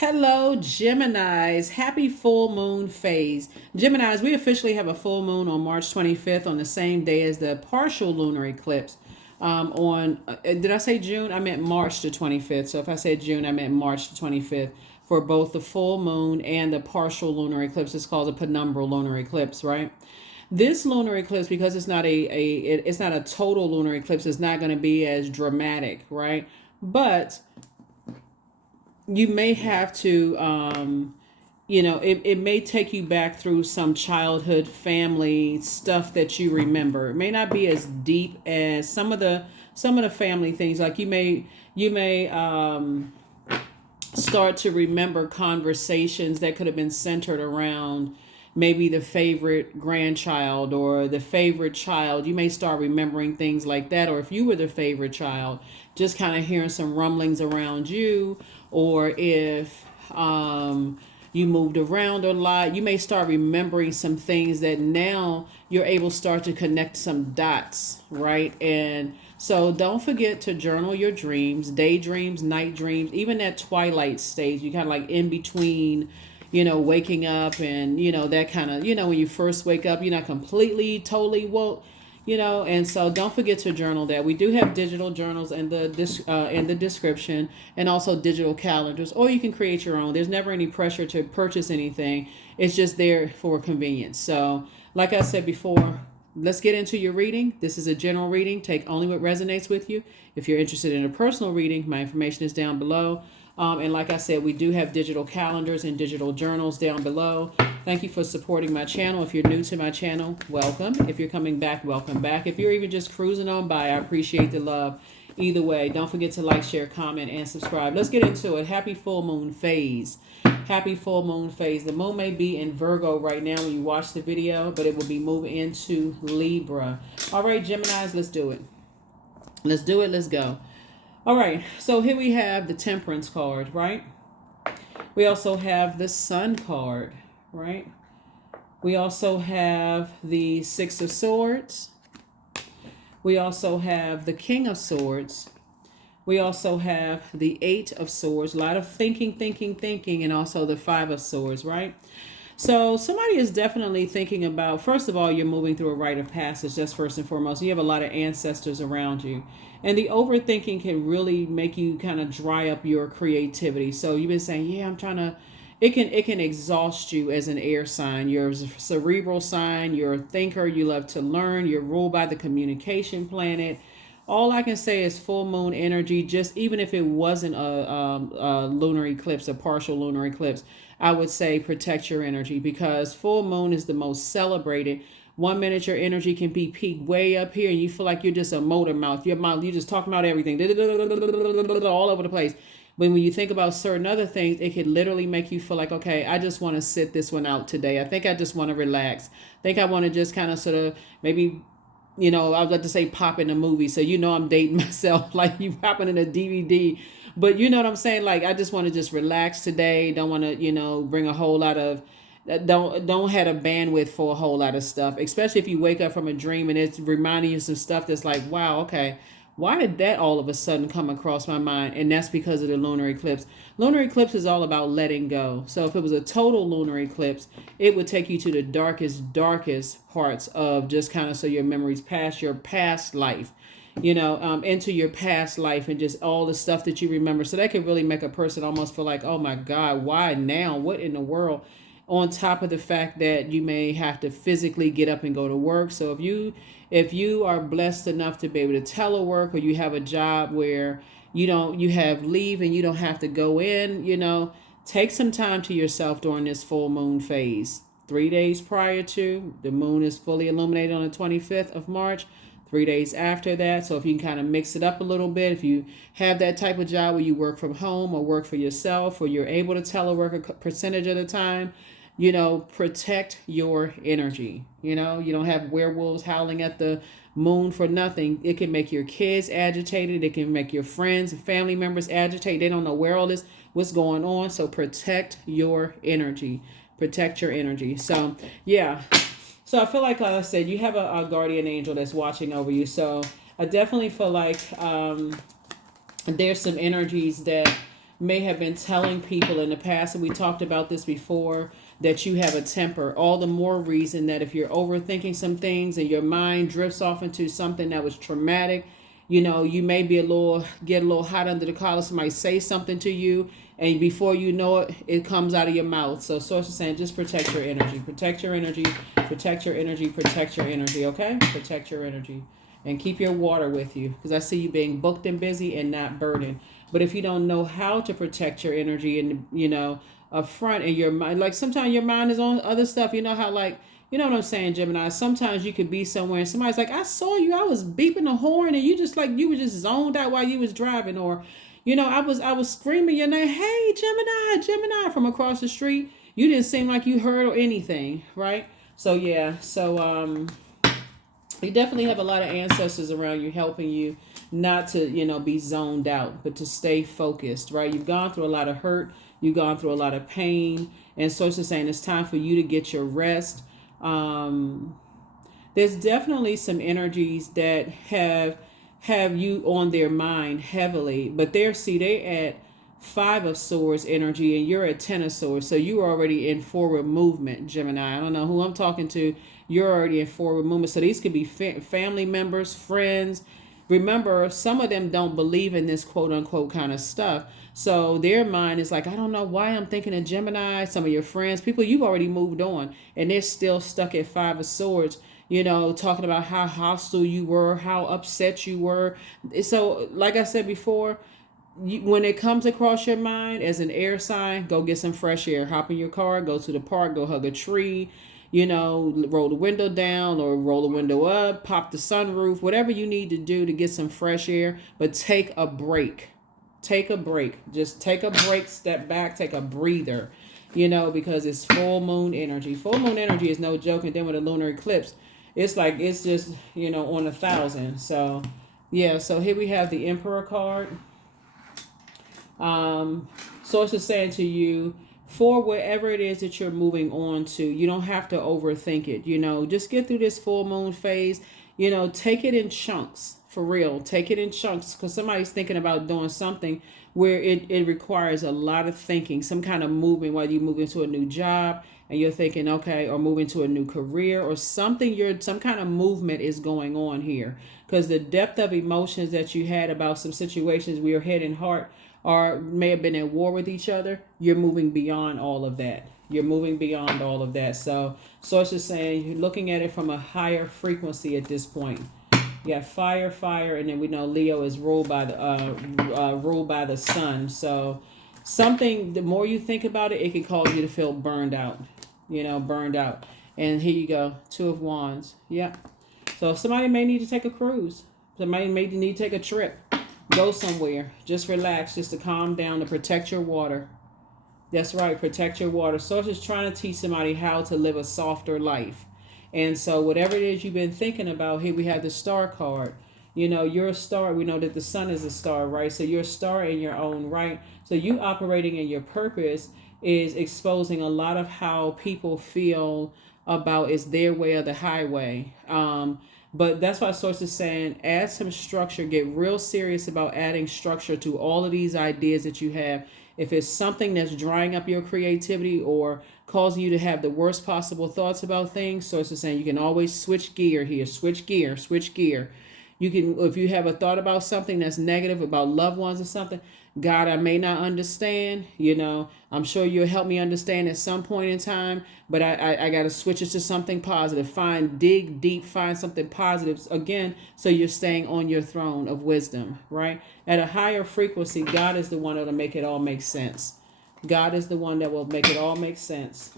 Hello, Geminis. Happy full moon phase. Geminis, we officially have a full moon on March 25th on the same day as the partial lunar eclipse. Did I say June? I meant March the 25th. So if I said June, I meant March the 25th for both the full moon and the partial lunar eclipse. It's called a penumbral lunar eclipse, right? This lunar eclipse, because it's not a total lunar eclipse, it's not going to be as dramatic, right? But you may have to it may take you back through some childhood family stuff that you remember. It may not be as deep as some of the family things. Like you may start to remember conversations that could have been centered around maybe the favorite grandchild or the favorite child. You may start remembering things like that. Or if you were the favorite child, just kind of hearing some rumblings around you. Or if you moved around a lot, you may start remembering some things that now you're able to start to connect some dots, right? And so don't forget to journal your dreams, daydreams, night dreams, even that twilight stage. You kind of like in between, waking up and, that kind of, when you first wake up, you're not completely, totally woke, and so don't forget to journal that. We do have digital journals in the description, and also digital calendars, or you can create your own. There's never any pressure to purchase anything. It's just there for convenience. So like I said before, let's get into your reading. This is a general reading. Take only what resonates with you. If you're interested in a personal reading, my information is down below. And like I said, we do have digital calendars and digital journals down below. Thank you for supporting my channel. If you're new to my channel, welcome. If you're coming back, welcome back. If you're even just cruising on by, I appreciate the love. Either way, don't forget to like, share, comment, and subscribe. Let's get into it. Happy full moon phase. Happy full moon phase. The moon may be in Virgo right now when you watch the video, but it will be moving into Libra. All right, Geminis, let's do it. Let's do it. Let's go. All right, so here we have the Temperance card, right? We also have the Sun card, right? We also have the Six of Swords. We also have the King of Swords. We also have the Eight of Swords. A lot of thinking, and also the Five of Swords, right? So somebody is definitely thinking about, first of all, you're moving through a rite of passage. That's first and foremost. You have a lot of ancestors around you. And the overthinking can really make you kind of dry up your creativity. So you've been saying, yeah, I'm trying to, it can exhaust you as an air sign. You're a cerebral sign. You're a thinker. You love to learn. You're ruled by the communication planet. All I can say is full moon energy, just even if it wasn't a lunar eclipse, a partial lunar eclipse, I would say protect your energy, because full moon is the most celebrated. 1 minute your energy can be peaked way up here and you feel like you're just a motor mouth. Your mouth, you're just talking about everything all over the place. But when you think about certain other things, it could literally make you feel like, okay, I just want to sit this one out today. I think I just want to relax. I think I want to just kind of sort of maybe, I would like to say pop in a movie. So, I'm dating myself, like you popping in a DVD. But you know what I'm saying? Like, I just want to just relax today. Don't want to, bring a whole lot of, don't have a bandwidth for a whole lot of stuff. Especially if you wake up from a dream and it's reminding you of some stuff that's like, wow, okay, why did that all of a sudden come across my mind? And that's because of the lunar eclipse. Lunar eclipse is all about letting go. So if it was a total lunar eclipse, it would take you to the darkest parts of just kind of so your memories past your past life, into your past life and just all the stuff that you remember. So that could really make a person almost feel like, oh my God, why now? What in the world? On top of the fact that you may have to physically get up and go to work. So if you are blessed enough to be able to telework, or you have a job where you have leave and you don't have to go in, take some time to yourself during this full moon phase. 3 days prior to, the moon is fully illuminated on the 25th of March. 3 days after that. So if you can kind of mix it up a little bit, if you have that type of job where you work from home or work for yourself, or you're able to telework a percentage of the time, protect your energy. You don't have werewolves howling at the moon for nothing. It can make your kids agitated. It can make your friends and family members agitated. They don't know where all this, what's going on. So protect your energy. Protect your energy. So, yeah. So I feel like I said, you have a guardian angel that's watching over you. So I definitely feel like there's some energies that may have been telling people in the past, and we talked about this before, that you have a temper. All the more reason that if you're overthinking some things and your mind drifts off into something that was traumatic, you may be get a little hot under the collar. Somebody say something to you, and before you know it, it comes out of your mouth. So source is saying, just protect your energy, protect your energy, protect your energy, protect your energy. Okay, protect your energy, and keep your water with you, because I see you being booked and busy and not burdened. But if you don't know how to protect your energy, and up front in your mind, like sometimes your mind is on other stuff. You know how, like, you know what I'm saying, Gemini? Sometimes you could be somewhere and somebody's like, I saw you, I was beeping the horn, and you just, like, you were just zoned out while you was driving. Or, I was screaming your name, hey, Gemini, from across the street. You didn't seem like you heard or anything, right? So yeah, so you definitely have a lot of ancestors around you helping you not to, be zoned out, but to stay focused, right? You've gone through a lot of hurt, you've gone through a lot of pain, and source is saying it's time for you to get your rest. There's definitely some energies that have you on their mind heavily, but they're at 5 of Swords energy, and you're at 10 of Swords, so you're already in forward movement, Gemini. I don't know who I'm talking to. You're already in forward movement, so these could be family members, friends. Remember, some of them don't believe in this quote unquote kind of stuff, so their mind is like, I don't know why I'm thinking of Gemini. Some of your friends, people you've already moved on, and they're still stuck at 5 of Swords, talking about how hostile you were, how upset you were. So like I said before, when it comes across your mind as an air sign, go get some fresh air. Hop in your car, go to the park, go hug a tree, roll the window down or roll the window up, pop the sunroof, whatever you need to do to get some fresh air. But take a break. Take a break. Just take a break, step back, take a breather, because it's full moon energy. Full moon energy is no joke. And then with a lunar eclipse, it's like, it's just, on 1,000. So, yeah, so here we have the Emperor card. Source is saying to you, for wherever it is that you're moving on to, you don't have to overthink it. Just get through this full moon phase. Take it in chunks, for real. Take it in chunks, because somebody's thinking about doing something where it requires a lot of thinking, some kind of movement, whether you move into a new job and you're thinking, okay, or move into a new career or something, some kind of movement is going on here, because the depth of emotions that you had about some situations where your head and heart or may have been at war with each other, you're moving beyond all of that. You're moving beyond all of that. So source is saying you're looking at it from a higher frequency at this point. You got fire, and then we know Leo is ruled by the sun. So something, the more you think about it, it can cause you to feel burned out. Burned out. And here you go, 2 of Wands. Yep. So somebody may need to take a cruise. Somebody may need to take a trip. Go somewhere. Just relax, just to calm down, to protect your water. That's right, protect your water. Source is trying to teach somebody how to live a softer life. And so whatever it is you've been thinking about, here we have the Star card. You're a star. We know that the sun is a star, right? So you're a star in your own right. So you operating in your purpose is exposing a lot of how people feel about it's their way or the highway. But that's why Source is saying, add some structure, get real serious about adding structure to all of these ideas that you have. If it's something that's drying up your creativity or causing you to have the worst possible thoughts about things, Source is saying you can always switch gear here, switch gear. You can, if you have a thought about something that's negative about loved ones or something, God, I may not understand, I'm sure you'll help me understand at some point in time, but I got to switch it to something positive. Dig deep, find something positive again, so you're staying on your throne of wisdom, right? At a higher frequency, God is the one that'll make it all make sense. God is the one that will make it all make sense.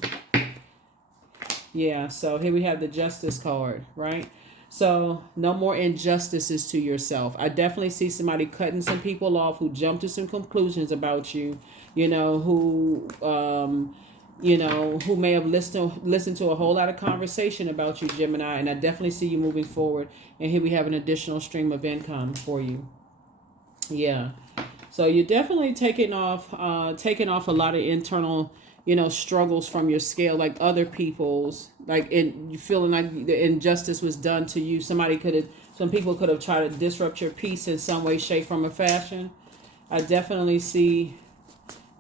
Yeah, so here we have the Justice card, right? So no more injustices to yourself. I definitely see somebody cutting some people off who jump to some conclusions about you, who may have listened to a whole lot of conversation about you, Gemini, and I definitely see you moving forward. And here we have an additional stream of income for you. Yeah. So you're definitely taking off a lot of internal, struggles from your scale, like other people's, like you feeling like the injustice was done to you. Some people could have tried to disrupt your peace in some way, shape, form, or fashion. I definitely see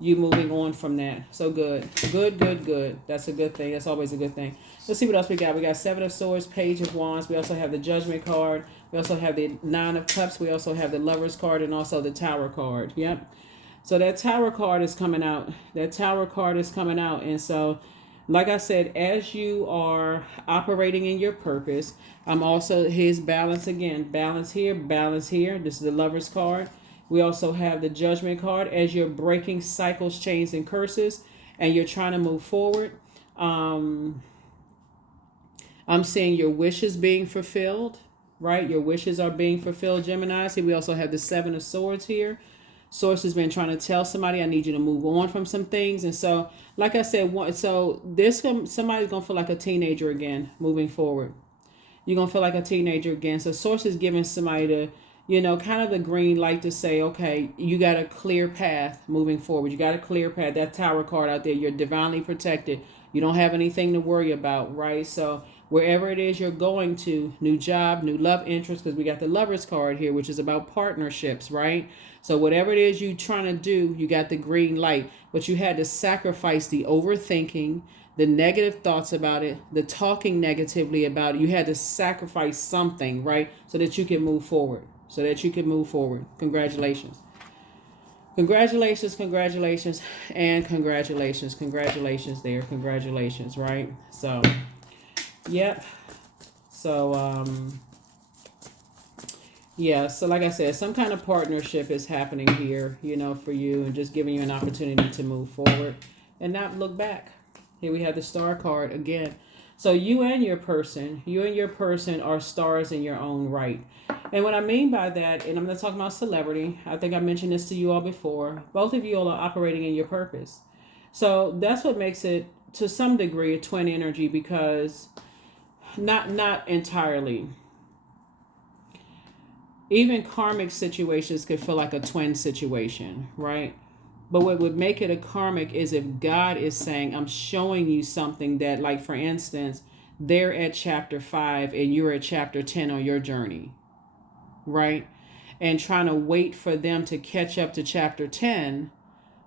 You moving on from that. So good. Good, good, good. That's a good thing. That's always a good thing. Let's see what else we got. We got Seven of Swords, Page of Wands. We also have the Judgment card. We also have the Nine of Cups. We also have the Lovers card and also the Tower card. Yep. So that Tower card is coming out. That Tower card is coming out. And so, like I said, as you are operating in your purpose, I'm also, here's balance again. Balance here, balance here. This is the Lovers card. We also have the Judgment card. As you're breaking cycles, chains, and curses, and you're trying to move forward, I'm seeing your wishes being fulfilled, right? Your wishes are being fulfilled, Gemini. See, we also have the Seven of Swords here. Source has been trying to tell somebody, I need you to move on from some things. And so, like I said, so somebody's going to feel like a teenager again moving forward. You're going to feel like a teenager again. So source is giving somebody to, kind of the green light to say, okay, you got a clear path moving forward. You got a clear path. That Tower card out there, you're divinely protected. You don't have anything to worry about, right? So wherever it is you're going to, new job, new love interest, because we got the Lovers card here, which is about partnerships, right? So whatever it is you're trying to do, you got the green light, but you had to sacrifice the overthinking, the negative thoughts about it, the talking negatively about it. You had to sacrifice something, right? So that you can move forward. Congratulations. Congratulations, congratulations, and congratulations. Congratulations there. Congratulations, right? So, yep. So, yeah, so like I said, some kind of partnership is happening here, for you, and just giving you an opportunity to move forward and not look back. Here we have the Star card again. So you and your person are stars in your own right. And what I mean by that, and I'm not talking about celebrity, I think I mentioned this to you all before, both of you all are operating in your purpose. So that's what makes it, to some degree, a twin energy, because not entirely. Even karmic situations could feel like a twin situation, right? But what would make it a karmic is if God is saying, I'm showing you something that, like, for instance, they're at chapter 5 and you're at chapter 10 on your journey, right? And trying to wait for them to catch up to chapter 10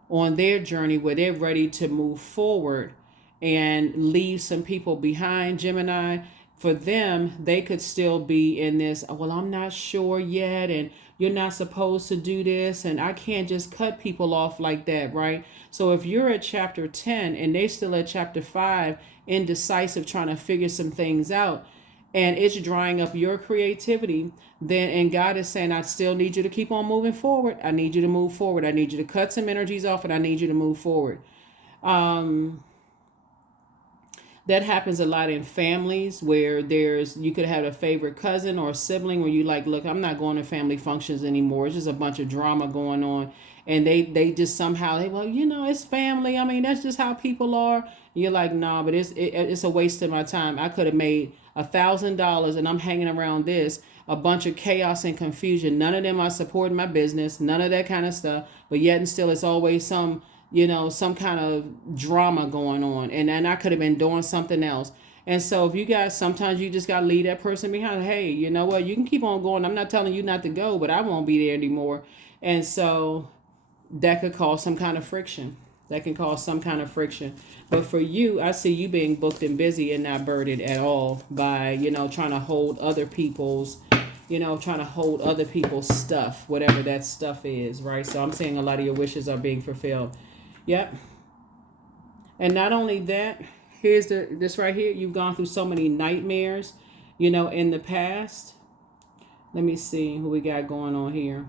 on their journey where they're ready to move forward and leave some people behind, Gemini. For them, they could still be in this, well, I'm not sure yet, and you're not supposed to do this, and I can't just cut people off like that, right? So if you're at chapter 10 and they're still at chapter 5, indecisive, trying to figure some things out, and it's drying up your creativity, then, and God is saying, I still need you to keep on moving forward. I need you to move forward. I need you to cut some energies off, and I need you to move forward. That happens a lot in families where you could have a favorite cousin or a sibling where you like, look, I'm not going to family functions anymore. It's just a bunch of drama going on. And they just somehow, it's family. I mean, that's just how people are. And you're like, nah, but it's a waste of my time. I could have made $1,000 and I'm hanging around this, a bunch of chaos and confusion. None of them are supporting my business, none of that kind of stuff. But yet and still, it's always some kind of drama going on. And then I could have been doing something else. And so if you guys, sometimes you just got to leave that person behind. Hey, you know what? You can keep on going. I'm not telling you not to go, but I won't be there anymore. And so that could cause some kind of friction. But for you, I see you being booked and busy and not burdened at all by, trying to hold other people's, stuff, whatever that stuff is, right? So I'm saying a lot of your wishes are being fulfilled. Yep. And not only that, here's this right here. You've gone through so many nightmares, in the past. Let me see who we got going on here.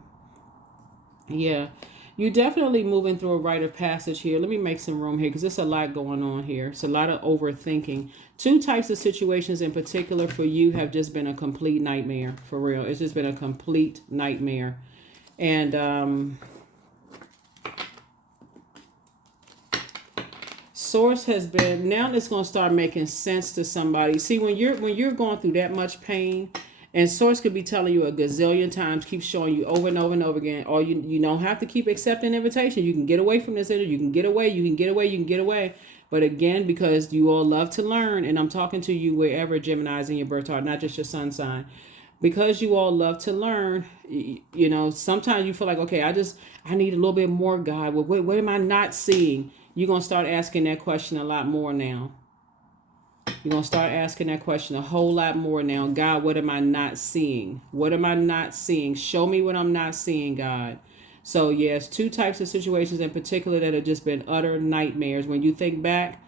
Yeah. You're definitely moving through a rite of passage here. Let me make some room here because there's a lot going on here. It's a lot of overthinking. Two types of situations in particular for you have just been a complete nightmare, for real. It's just been a complete nightmare. And source has been, now it's going to start making sense to somebody. See, when you're going through that much pain, and source could be telling you a gazillion times, keep showing you over and over and over again, or you don't have to keep accepting invitation. You can get away from this energy. You can get away. But again, because you all love to learn, and I'm talking to you wherever Gemini's in your birth chart, not just your sun sign. because you all love to learn, you know, sometimes you feel like, okay, I need a little bit more, God. Well, what am I not seeing? You're going to start asking that question a lot more now. You're going to start asking that question a whole lot more now. God, what am I not seeing? What am I not seeing? Show me what I'm not seeing, God. So, yes, two types of situations in particular that have just been utter nightmares. When you think back,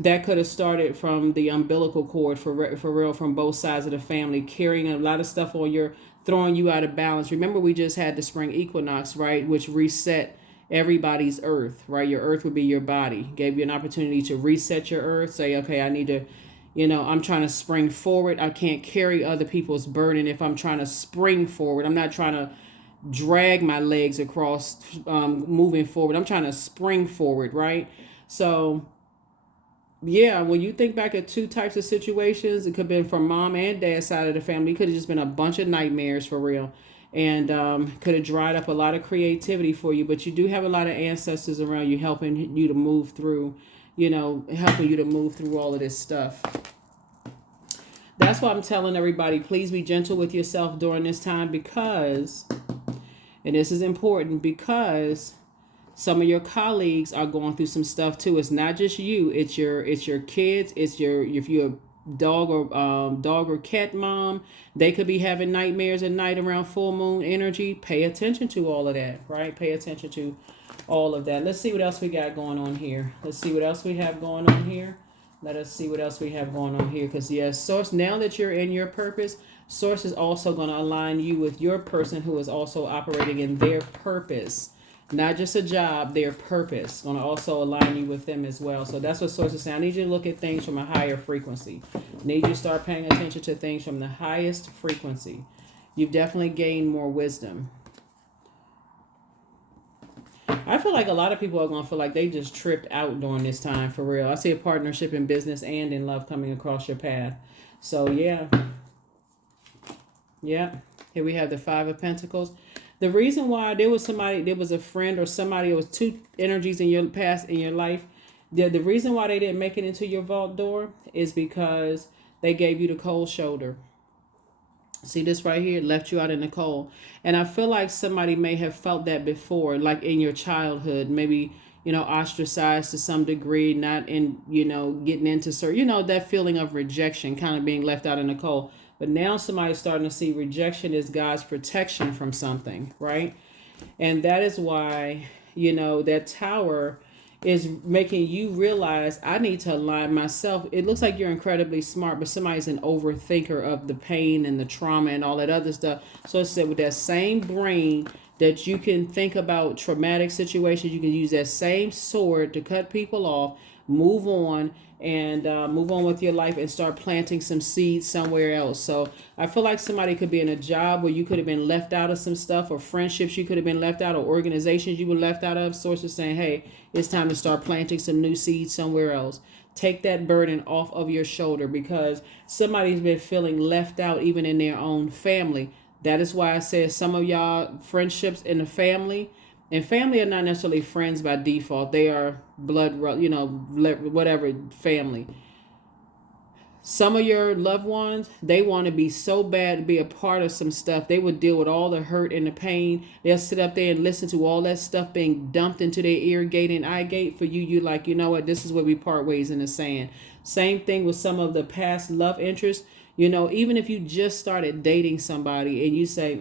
that could have started from the umbilical cord for real, from both sides of the family, carrying a lot of stuff on your, throwing you out of balance. Remember, we just had the spring equinox, right, which reset everybody's earth, right? Your earth would be your body, gave you an opportunity to reset your earth, say, okay, I need to, you know, I'm trying to spring forward. I can't carry other people's burden if I'm trying to spring forward. I'm not trying to drag my legs across, moving forward. I'm trying to spring forward, right? So yeah, when you think back at two types of situations, it could have been from mom and dad's side of the family. It could have just been a bunch of nightmares for real. And could have dried up a lot of creativity for you. But you do have a lot of ancestors around you helping you to move through, you know, helping you to move through all of this stuff. That's why I'm telling everybody, please be gentle with yourself during this time because, and this is important, because some of your colleagues are going through some stuff too. It's not just you. It's your kids. It's your, if you're a dog or cat mom, they could be having nightmares at night around full moon energy. Pay attention to all of that, right? Pay attention to all of that. Let's see what else we got going on here. Let's see what else we have going on here. Let us see what else we have going on here. Because yes, Source, now that you're in your purpose, Source is also going to align you with your person who is also operating in their purpose. Not just a job, their purpose. Going to also align you with them as well. So that's what Source is saying. I need you to look at things from a higher frequency. I need you to start paying attention to things from the highest frequency. You've definitely gained more wisdom. I feel like a lot of people are going to feel like they just tripped out during this time, for real. I see a partnership in business and in love coming across your path. So, yeah. Yeah. Here we have the Five of Pentacles. The reason why there was a friend or somebody, there was two energies in your past, in your life. The reason why they didn't make it into your vault door is because they gave you the cold shoulder. See this right here, left you out in the cold. And I feel like somebody may have felt that before, like in your childhood, maybe, you know, ostracized to some degree, not in, you know, getting into certain, you know, that feeling of rejection, kind of being left out in the cold. But now somebody's starting to see rejection as God's protection from something, right? And that is why, you know, that tower is making you realize I need to align myself. It looks like you're incredibly smart, but somebody's an overthinker of the pain and the trauma and all that other stuff. So it said with that same brain that you can think about traumatic situations, you can use that same sword to cut people off, move on, and move on with your life and start planting some seeds somewhere else. So I feel like somebody could be in a job where you could have been left out of some stuff, or friendships you could have been left out, or organizations you were left out of. Sources saying, hey, it's time to start planting some new seeds somewhere else. Take that burden off of your shoulder, because somebody's been feeling left out even in their own family. That is why I said some of y'all friendships in the family, and family are not necessarily friends by default. They are blood, you know, whatever family. Some of your loved ones, they want to be so bad to be a part of some stuff. They would deal with all the hurt and the pain. They'll sit up there and listen to all that stuff being dumped into their ear gate and eye gate. For you, you're like, you know what? This is where we part ways in the sand. Same thing with some of the past love interests. You know, even if you just started dating somebody and you say,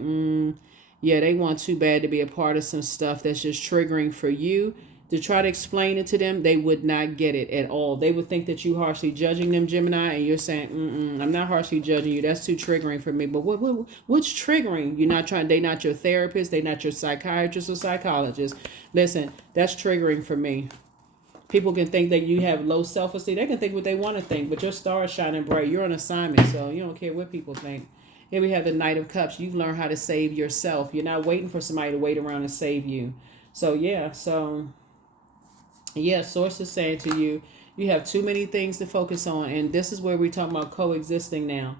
yeah, they want too bad to be a part of some stuff that's just triggering for you, to try to explain it to them, they would not get it at all. They would think that you harshly judging them, Gemini, and you're saying, I'm not harshly judging you. That's too triggering for me. But what's triggering? You're not trying. They not your therapist. They not your psychiatrist or psychologist. Listen, that's triggering for me. People can think that you have low self-esteem. They can think what they want to think, but your star is shining bright. You're on assignment, so you don't care what people think. Here we have the Knight of Cups. You've learned how to save yourself. You're not waiting for somebody to wait around and save you. So, yeah. Source is saying to you, you have too many things to focus on. And this is where we're talking about coexisting now.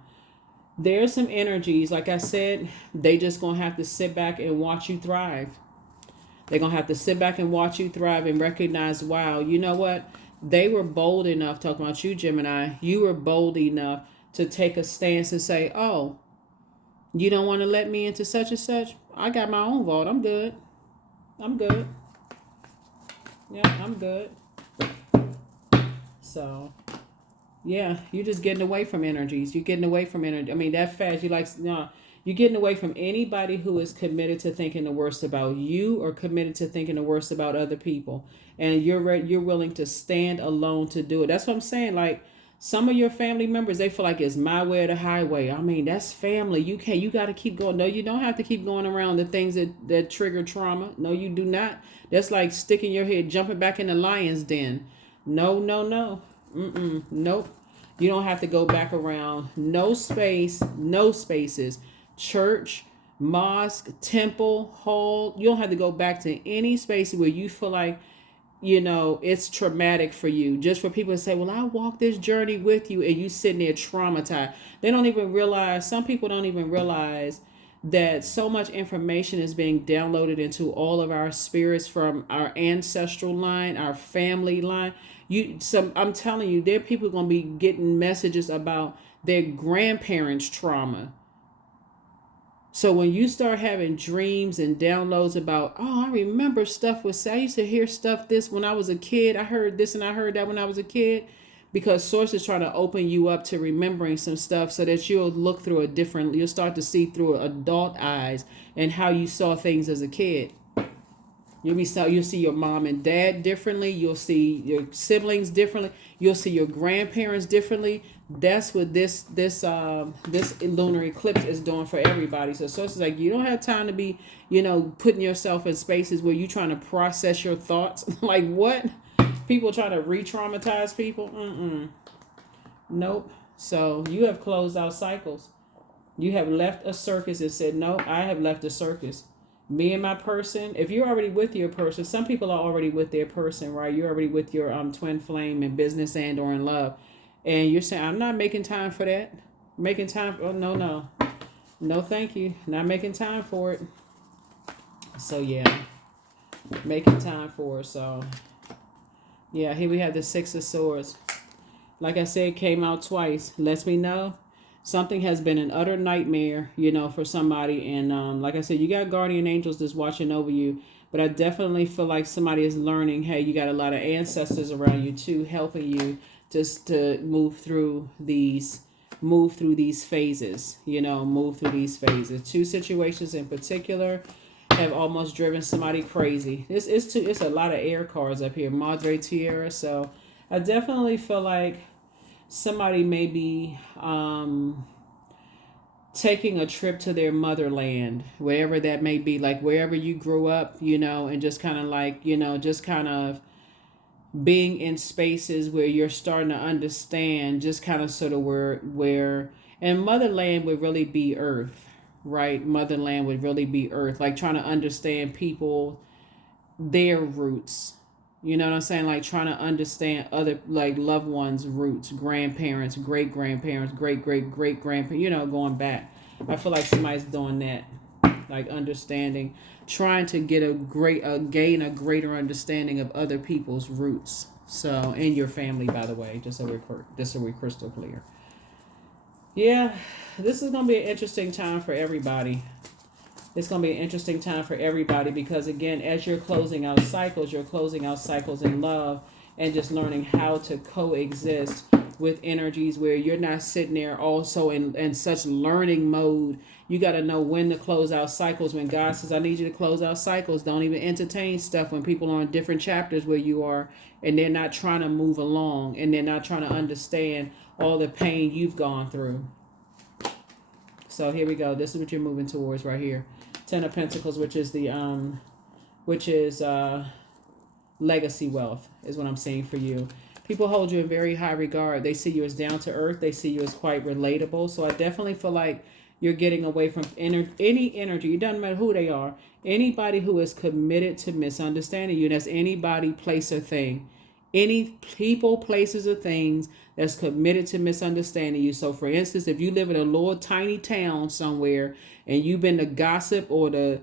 There's some energies, like I said, they just going to have to sit back and watch you thrive. They're going to have to sit back and watch you thrive and recognize, wow, you know what? They were bold enough, talking about you, Gemini, you were bold enough to take a stance and say, oh, You don't want to let me into such and such? I got my own vault. I'm good. I'm good. Yeah, I'm good. So, yeah, you're just getting away from energies. You're getting away from energy. I mean, that fast. You like, no, you're getting away from anybody who is committed to thinking the worst about you or committed to thinking the worst about other people. And you're willing to stand alone to do it. That's what I'm saying. Like, some of your family members, they feel like it's my way or the highway. I mean, that's family. You got to keep going. No, you don't have to keep going around the things that trigger trauma. No, you do not. That's like sticking your head, jumping back in the lion's den. No, no, no. Nope. You don't have to go back around. No space, no spaces. Church, mosque, temple, hall. You don't have to go back to any space where you feel like, it's traumatic for you. Just for people to say, well, I walked this journey with you, and you sitting there traumatized. They don't even realize, some people don't even realize that so much information is being downloaded into all of our spirits from our ancestral line, our family line. I'm telling you, there are people going to be getting messages about their grandparents' trauma. So when you start having dreams and downloads about, oh, I remember stuff was said. I used to hear stuff this when I was a kid. I heard this and I heard that when I was a kid. Because Source is trying to open you up to remembering some stuff so that you'll start to see through adult eyes and how you saw things as a kid. You'll see your mom and dad differently. You'll see your siblings differently. You'll see your grandparents differently. That's what this lunar eclipse is doing for everybody. So it's like you don't have time to be, putting yourself in spaces where you're trying to process your thoughts. Like what? People trying to re-traumatize people? Nope. So you have closed out cycles. You have left a circus and said, no, I have left a circus. Me and my person, if you're already with your person, some people are already with their person, right? You're already with your twin flame in business and or in love. And you're saying, I'm not making time for that. Making time, oh, no, no. No, thank you. Not making time for it. So, yeah. Making time for it, so... Yeah, here we have the Six of Swords. Like I said, it came out twice. Lets me know something has been an utter nightmare, for somebody. And like I said, you got guardian angels that's watching over you. But I definitely feel like somebody is learning, hey, you got a lot of ancestors around you too, helping you just to move through these phases, move through these phases. Two situations in particular have almost driven somebody crazy. It's a lot of air cards up here, Madre Tierra. So I definitely feel like somebody may be taking a trip to their motherland, wherever that may be, like wherever you grew up, and just kind of like, just kind of being in spaces where you're starting to understand just kind of sort of where and motherland would really be earth, right? Motherland would really be earth, like trying to understand people, their roots. You know what I'm saying? Like trying to understand other, like loved ones' roots, grandparents, great grandparents, great grandparents, going back. I feel like somebody's doing that, like understanding, trying to gain a greater understanding of other people's roots. So, in your family, by the way, just so we're crystal clear. Yeah, this is going to be an interesting time for everybody. It's going to be an interesting time for everybody because, again, as you're closing out cycles in love and just learning how to coexist with energies where you're not sitting there also in such learning mode. You got to know when to close out cycles. When God says, I need you to close out cycles, don't even entertain stuff when people are on different chapters where you are and they're not trying to move along and they're not trying to understand all the pain you've gone through. So here we go. This is what you're moving towards right here. Ten of Pentacles, which is legacy wealth, is what I'm saying for you. People hold you in very high regard. They see you as down to earth. They see you as quite relatable. So I definitely feel like you're getting away from any energy. It doesn't matter who they are. Anybody who is committed to misunderstanding you. That's anybody, place, or thing. Any people, places, or things that's committed to misunderstanding you. So for instance, if you live in a little tiny town somewhere and you've been the gossip or the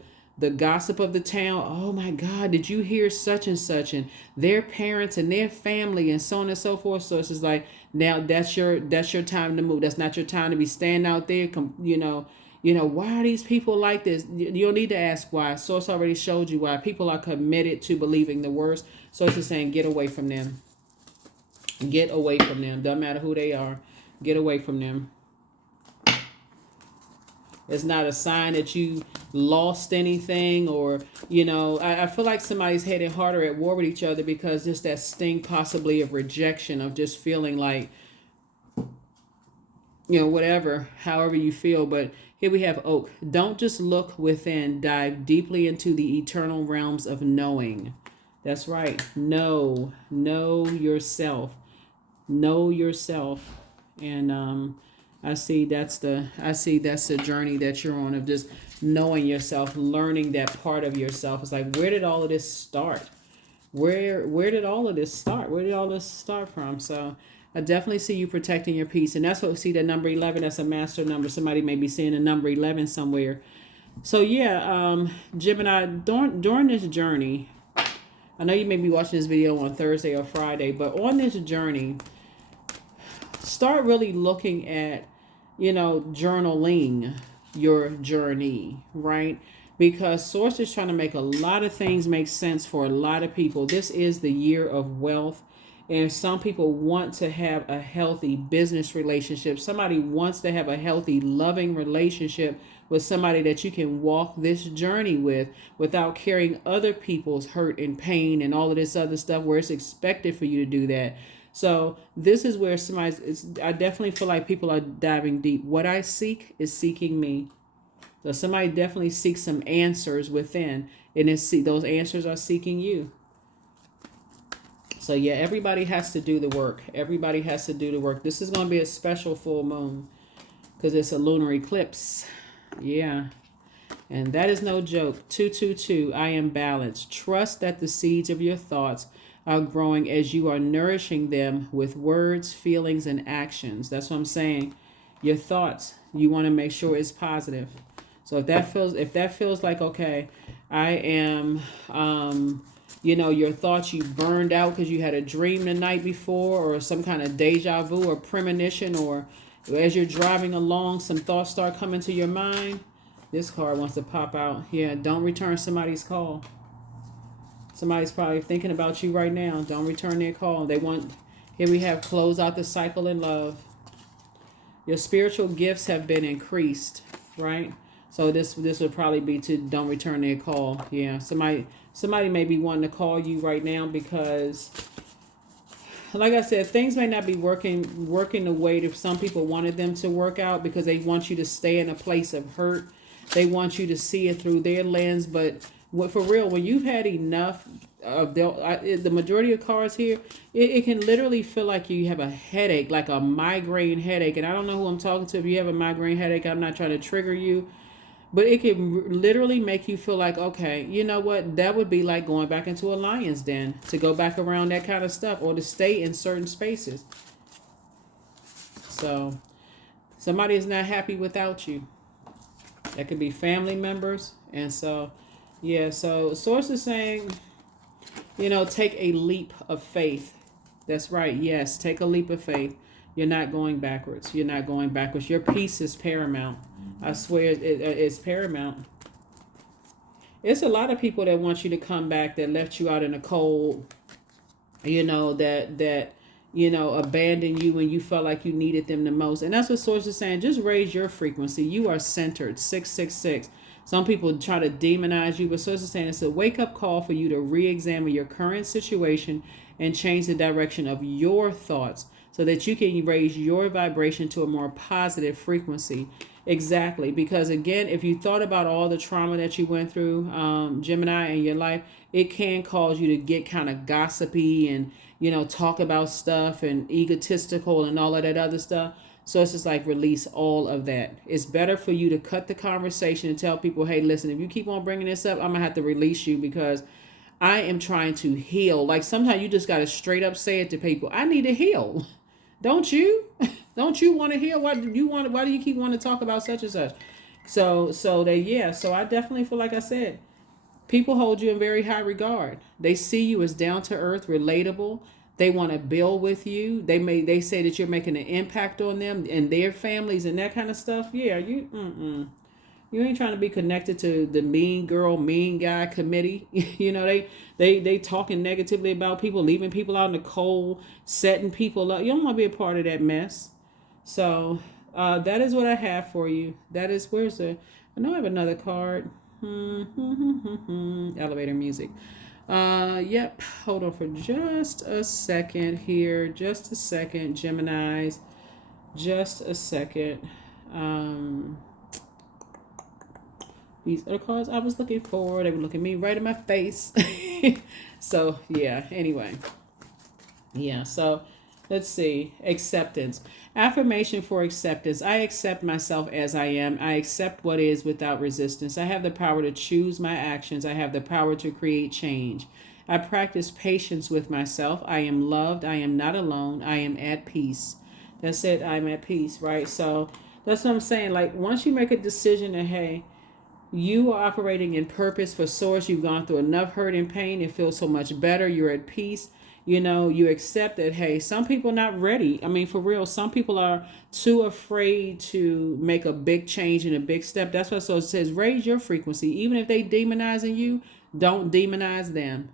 gossip of the town, oh my God, did you hear such and such and their parents and their family and so on and so forth. So it's just like, now that's your time to move. That's not your time to be standing out there, why are these people like this? You don't need to ask why. Source already showed you why. People are committed to believing the worst. Source is saying, get away from them. Get away from them. Doesn't matter who they are. Get away from them. It's not a sign that you lost anything, or, I feel like somebody's headed harder at war with each other because just that sting possibly of rejection, of just feeling like, whatever, however you feel. But here we have Oak. Don't just look within, dive deeply into the eternal realms of knowing. That's right. Know yourself. Know yourself. And I see that's the journey that you're on, of just knowing yourself, learning that part of yourself. It's like, where did all of this start? Where did all of this start? Where did all this start from? So I definitely see you protecting your peace. And that's what we see, that number 11. That's a master number. Somebody may be seeing a number 11 somewhere. So yeah, Gemini, during this journey, I know you may be watching this video on Thursday or Friday, but on this journey, start really looking at, journaling your journey, right? Because Source is trying to make a lot of things make sense for a lot of people. This is the year of wealth. And some people want to have a healthy business relationship. Somebody wants to have a healthy, loving relationship with somebody that you can walk this journey with without carrying other people's hurt and pain and all of this other stuff where it's expected for you to do that. So this is where I definitely feel like people are diving deep. What I seek is seeking me. So somebody definitely seeks some answers within, and those answers are seeking you. So yeah, everybody has to do the work. Everybody has to do the work. This is going to be a special full moon because it's a lunar eclipse. Yeah. And that is no joke. 222, I am balanced. Trust that the seeds of your thoughts are growing as you are nourishing them with words, feelings, and actions. That's what I'm saying. Your thoughts, you want to make sure it's positive. So if that feels like, okay, I am, your thoughts, you burned out because you had a dream the night before, or some kind of deja vu or premonition, or as you're driving along, some thoughts start coming to your mind. This card wants to pop out. Yeah, don't return somebody's call. Somebody's probably thinking about you right now. Don't return their call. Here we have close out the cycle in love. Your spiritual gifts have been increased, right? So this would probably be to don't return their call. Yeah, somebody may be wanting to call you right now because, like I said, things may not be working the way that some people wanted them to work out because they want you to stay in a place of hurt. They want you to see it through their lens, but for real, when you've had enough of the majority of cards here, it can literally feel like you have a headache, like a migraine headache. And I don't know who I'm talking to. If you have a migraine headache, I'm not trying to trigger you. But it can literally make you feel like, okay, you know what? That would be like going back into a lion's den, to go back around that kind of stuff, or to stay in certain spaces. So somebody is not happy without you. That could be family members. And so, yeah, so Source is saying, take a leap of faith. That's right. Yes, take a leap of faith. You're not going backwards. You're not going backwards. Your peace is paramount. I swear it's paramount. It's a lot of people that want you to come back, that left you out in the cold, that abandoned you when you felt like you needed them the most. And that's what Source is saying. Just raise your frequency. You are centered. 666. Some people try to demonize you, but Source is saying it's a wake-up call for you to re-examine your current situation and change the direction of your thoughts so that you can raise your vibration to a more positive frequency. Exactly. Because again, if you thought about all the trauma that you went through, Gemini, in your life, it can cause you to get kind of gossipy and, talk about stuff and egotistical and all of that other stuff. So it's just like, release all of that. It's better for you to cut the conversation and tell people, hey, listen, if you keep on bringing this up, I'm going to have to release you because I am trying to heal. Like sometimes you just got to straight up say it to people. I need to heal. Don't you? Don't you want to heal? Why do you keep wanting to talk about such and such? So I definitely feel like I said, people hold you in very high regard. They see you as down to earth, relatable. They want to build with you. They say that you're making an impact on them and their families and that kind of stuff. Yeah, You ain't trying to be connected to the mean girl, mean guy committee. You know, they talking negatively about people, leaving people out in the cold, setting people up. You don't want to be a part of that mess. So that is what I have for you. That is, where's the, I know I have another card. Elevator music. Yep. Hold on for just a second here. Just a second, Geminis. Just a second. These are the cards I was looking for. They were looking me right in my face. So, yeah, anyway. Yeah, so let's see. Acceptance. Affirmation for acceptance. I accept myself as I am. I accept what is without resistance. I have the power to choose my actions. I have the power to create change. I practice patience with myself. I am loved. I am not alone. I am at peace. That's it. I'm at peace, right? So that's what I'm saying. Like, once you make a decision that, hey, you are operating in purpose for source. You've gone through enough hurt and pain. It feels so much better. You're at peace. You know, you accept that, hey, some people not ready. I mean, for real, some people are too afraid to make a big change and a big step. That's why so it says raise your frequency. Even if they demonizing you, don't demonize them.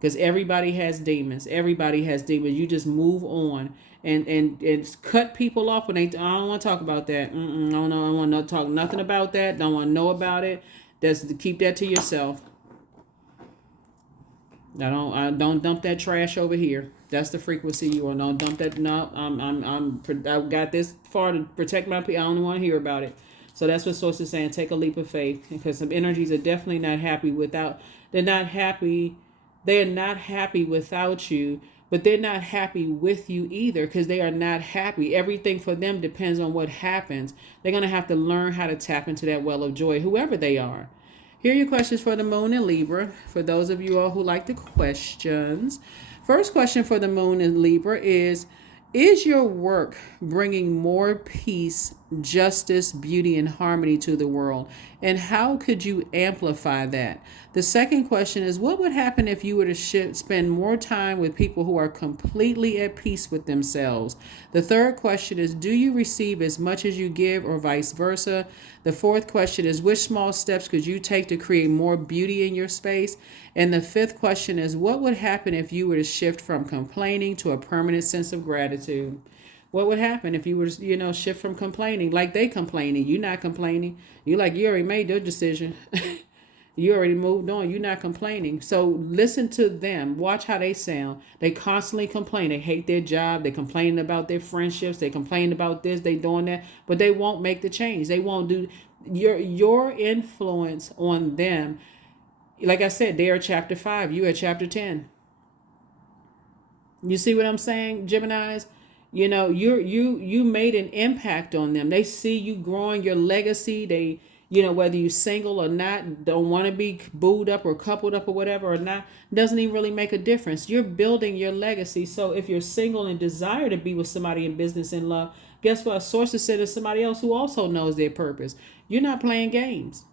Because everybody has demons. Everybody has demons. You just move on and cut people off when they. I don't want to talk about that. I don't want to talk nothing about that. Don't want to know about it. Just keep that to yourself. I don't dump that trash over here. That's the frequency you are. Don't dump that. No, I got this far to protect my people. I don't want to hear about it. So that's what Source is saying. Take a leap of faith, because some energies are definitely not happy without. They're not happy. They're not happy without you, but they're not happy with you either, because they are not happy. Everything for them depends on what happens. They're going to have to learn how to tap into that well of joy, whoever they are. Here are your questions for the moon in Libra, for those of you all who like the questions. First question for the moon in Libra is your work bringing more peace, justice, beauty, and harmony to the world? And how could you amplify that? The second question is, what would happen if you were to spend more time with people who are completely at peace with themselves? The third question is, do you receive as much as you give, or vice versa? The fourth question is, which small steps could you take to create more beauty in your space? And the fifth question is, what would happen if you were to shift from complaining to a permanent sense of gratitude? What would happen if you were to, shift from complaining, like they complaining, you not complaining. You like, you already made your decision. You already moved on. You're not complaining. So listen to them. Watch how they sound. They constantly complain. They hate their job. They complain about their friendships. They complain about this. They doing that. But they won't make the change. They won't do your influence on them. Like I said, they are chapter 5. You are chapter 10. You see what I'm saying, Geminis? You made an impact on them. They see you growing your legacy. They, whether you single or not, don't want to be booed up or coupled up or whatever or not, doesn't even really make a difference. You're building your legacy. So if you're single and desire to be with somebody in business and love, guess what? Sources said there's somebody else who also knows their purpose. You're not playing games.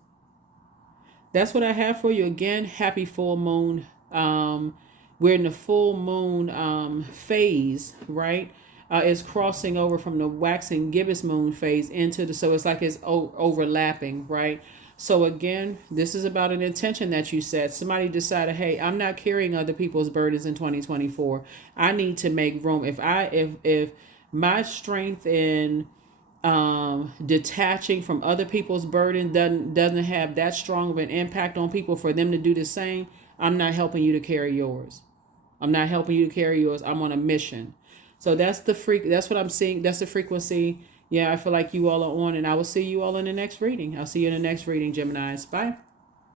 That's what I have for you. Again, happy full moon. We're in the full moon phase, right? Is crossing over from the waxing gibbous moon phase into so it's like it's overlapping, right? So again, this is about an intention that you set. Somebody decided, hey, I'm not carrying other people's burdens in 2024. I need to make room. If my strength in detaching from other people's burden doesn't have that strong of an impact on people for them to do the same, I'm not helping you to carry yours. I'm not helping you to carry yours. I'm on a mission. So that's that's what I'm seeing. That's the frequency. Yeah, I feel like you all are on, and I will see you all in the next reading. I'll see you in the next reading, Geminis. Bye.